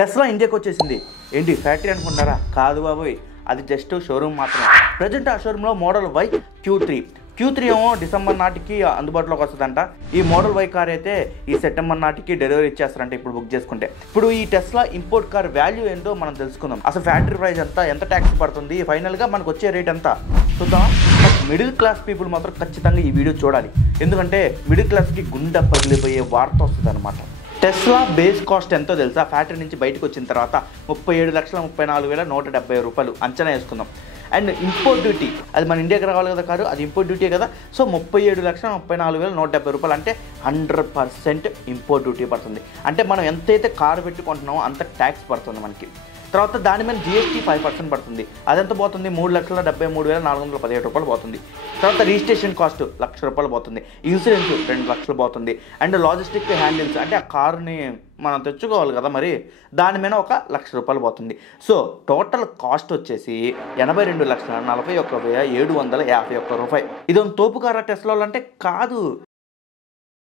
Tesla ఇండియాకి వచ్చేసింది. ఏంటి ఫ్యాక్టరీ అనుకుంటారా? కాదు బాబోయ్, అది జస్ట్ షోరూమ్ మాత్రమే. ప్రజెంట్ ఆ షోరూంలో మోడల్ వై Q3 ఏమో డిసెంబర్ నాటికి అందుబాటులోకి వస్తుందంట. ఈ మోడల్ వై కార్ అయితే ఈ సెప్టెంబర్ నాటికి డెలివరీ ఇచ్చేస్తారంట ఇప్పుడు బుక్ చేసుకుంటే. ఇప్పుడు ఈ టెస్లా ఇంపోర్ట్ కార్ వాల్యూ ఏంటో మనం తెలుసుకుందాం. అసలు ఫ్యాక్టరీ ప్రైస్ ఎంత ట్యాక్స్ పడుతుంది, ఫైనల్గా మనకు వచ్చే రేట్ ఎంత చూద్దాం. మిడిల్ క్లాస్ పీపుల్ మాత్రం ఖచ్చితంగా ఈ వీడియో చూడాలి, ఎందుకంటే మిడిల్ క్లాస్కి గుండె పగిలిపోయే వార్త వస్తుంది అనమాట. టెస్లా బేస్ కాస్ట్ ఎంతో తెలుసా? ఫ్యాక్టరీ నుంచి బయటకు వచ్చిన తర్వాత 37,34,170 రూపాయలు అంచనా వేసుకుందాం. అండ్ ఇంపోర్ట్ డ్యూటీ, అది మన ఇండియాకి రావాలి కదా కారు, అది ఇంపోర్ట్ డ్యూటీ కదా. సో 37,34,170 రూపాయలు అంటే 100% ఇంపోర్ట్ డ్యూటీ పడుతుంది. అంటే మనం ఎంతైతే కారు పెట్టుకుంటున్నామో అంత ట్యాక్స్ పడుతుంది మనకి. తర్వాత దాని మీద GST 5% పడుతుంది. అదెంత పోతుంది? 3,73,417 రూపాయలు పోతుంది. తర్వాత రిజిస్ట్రేషన్ కాస్ట్ ₹1,00,000 పోతుంది. ఇన్సూరెన్స్ 2 లక్షలు పోతుంది. అండ్ లాజిస్టిక్ హ్యాండిల్స్ అంటే ఆ కారుని మనం తెచ్చుకోవాలి కదా, మరి దాని మీద ₹1,00,000 పోతుంది. సో టోటల్ కాస్ట్ వచ్చేసి 82,41,751 రూపాయలు. ఇది తోపు కారా టెస్లా అంటే? కాదు,